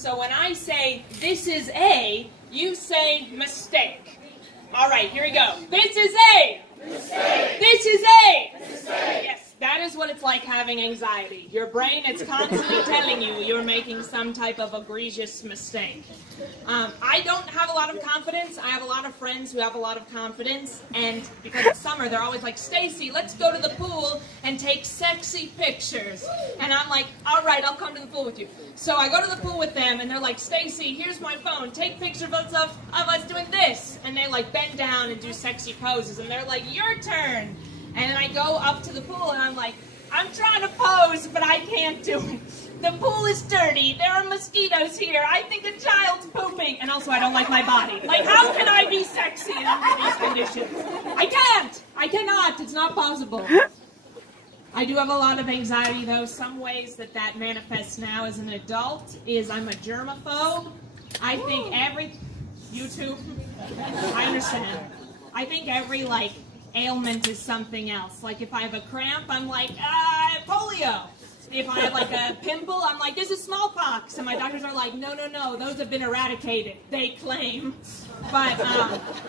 So when I say, this is A, you say mistake. All right, here we go. This is A. Mistake. This is A. Mistake. Yes, that is what it's like having anxiety. Your brain is constantly telling you you're making some type of egregious mistake. I don't have a lot of confidence. I have a lot of friends who have a lot of confidence, and because it's summer, they're always like, Stacy, let's go to the pool and take sexy pictures. And I'm like, all right, I'll come to the pool with you. So I go to the pool with them, and they're like, Stacy, here's my phone. Take pictures of us doing this. And they like bend down and do sexy poses, and they're like, your turn. And then I go up to the pool, and I'm like, I'm trying to pose, but I can't do it. The pool is dirty. There are mosquitoes here. I think a child's pooping. And also, I don't like my body. Like, how can I be sexy under these conditions? I can't. I cannot. It's not possible. I do have a lot of anxiety, though. Some ways that manifests now as an adult is I'm a germaphobe. I think every... You too? I understand. I think every, like, ailment is something else. Like, if I have a cramp, I'm like, polio. If I have like a pimple, I'm like, this is smallpox. And my doctors are like, no, no, no, those have been eradicated, they claim. But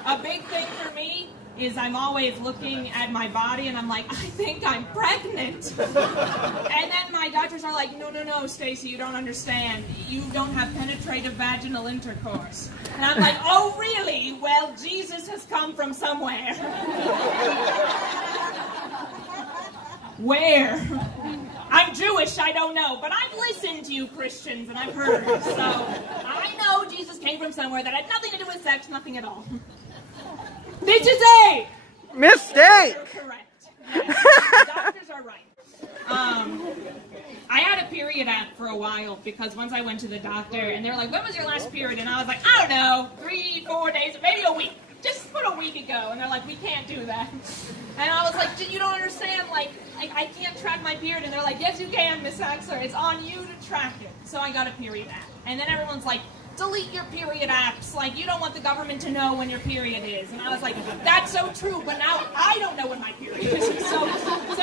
a big thing for me is I'm always looking at my body and I'm like, I think I'm pregnant. And then my doctors are like, no, no, no, Stacy, you don't understand. You don't have penetrative vaginal intercourse. And I'm like, oh, really? Well, Jesus has come from somewhere. Where? I'm Jewish, I don't know, but I've listened to you Christians and I've heard. So I know Jesus came from somewhere that had nothing to do with sex, nothing at all. This is a mistake. You're correct. Yes, doctors are right. I had a period app for a while because once I went to the doctor and they're like, when was your last period? And I was like, I don't know, 3, 4 days, maybe a week. Just put a week ago. And they're like, we can't do that. And I was like, you don't understand, like I can't track my period. And they're like, yes, you can, Miss Axler. It's on you to track it. So I got a period app. And then everyone's like, delete your period apps. Like, you don't want the government to know when your period is. And I was like, that's so true, but now I don't know when my period is. So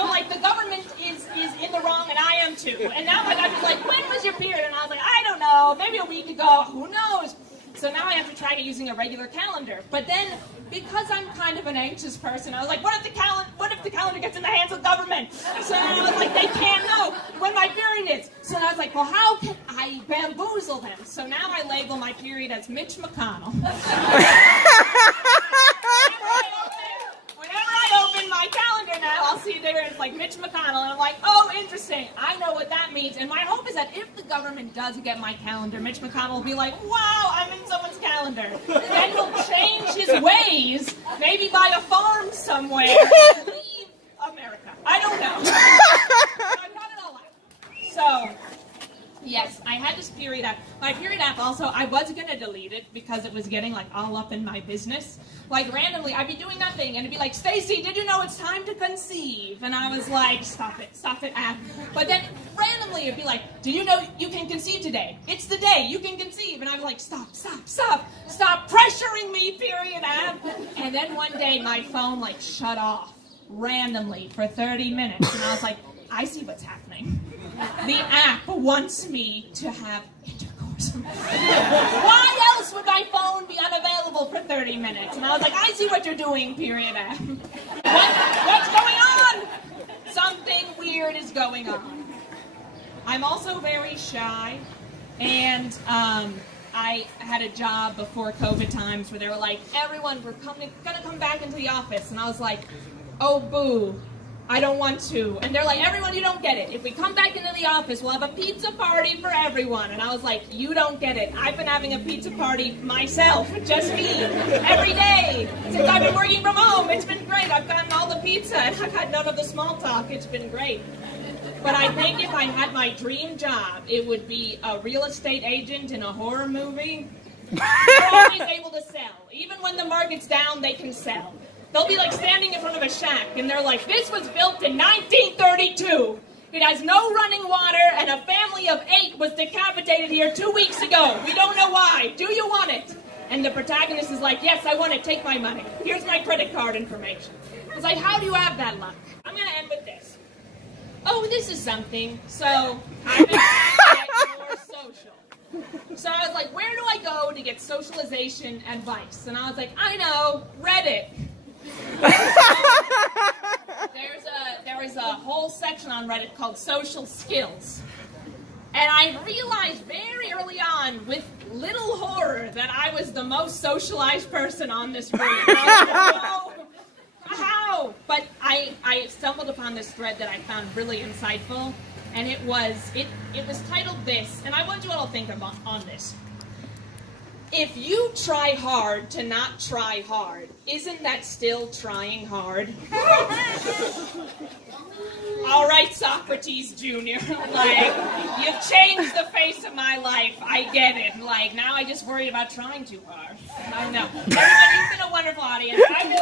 like, the government is in the wrong, and I am too. And now my doctor's like, when was your period? And I was like, I don't know, maybe a week ago, who knows? So now I have to try it using a regular calendar. But then, because I'm kind of an anxious person, I was like, what if the calendar gets in the hands of government? So I was like, they can't know when my period is. So I was like, well, how can I bamboozle them? So now I label my period as Mitch McConnell. Whenever I open my calendar now, I'll see there is like Mitch McConnell, and I'm like, oh, interesting. I know what that means. And my hope is that if the government does get my calendar, Mitch McConnell will be like, wow, I'm in someone's calendar. Then he'll change his ways, maybe buy a farm somewhere, and leave America. I don't know. I've got it all out. So, yes, I had this period app. My period app also, I was going to delete it because it was getting like all up in my business. Like randomly, I'd be doing nothing and it'd be like, Stacy, did you know it's time to conceive? And I was like, stop it, app. But then randomly it'd be like, do you know you can conceive today? It's the day you can conceive. And I was like, stop pressuring me, period app. And then one day my phone like shut off randomly for 30 minutes. And I was like, I see what's happening. The app wants me to have intercourse. Why else would my phone be unavailable for 30 minutes? And I was like, I see what you're doing, period app. What's going on? Something weird is going on. I'm also very shy, and I had a job before COVID times where they were like, everyone, we're gonna come back into the office. And I was like, oh, boo. I don't want to. And they're like, everyone, you don't get it. If we come back into the office, we'll have a pizza party for everyone. And I was like, you don't get it. I've been having a pizza party myself, just me, every day. Since I've been working from home, it's been great. I've gotten all the pizza, and I've had none of the small talk. It's been great. But I think if I had my dream job, it would be a real estate agent in a horror movie. They're always able to sell. Even when the market's down, they can sell. They'll be like standing in front of a shack, and they're like, this was built in 1932. It has no running water, and a family of 8 was decapitated here 2 weeks ago. We don't know why. Do you want it? And the protagonist is like, yes, I want it. Take my money. Here's my credit card information. It's like, how do you have that luck? I'm going to end with this. Oh, this is something. So, I've been trying to get more social. So I was like, where do I go to get socialization advice? And I was like, I know, Reddit. There is a whole section on Reddit called social skills. And I realized very early on, with little horror, that I was the most socialized person on this group. I was like, oh, how? But I stumbled upon this thread that I found really insightful, and it was titled this, and I want you all to think on this. If you try hard to not try hard, isn't that still trying hard? All right, Socrates Jr., like, you've changed the face of my life. I get it. Like, now I just worry about trying too hard. I know. Everybody, you've been a wonderful audience. I've been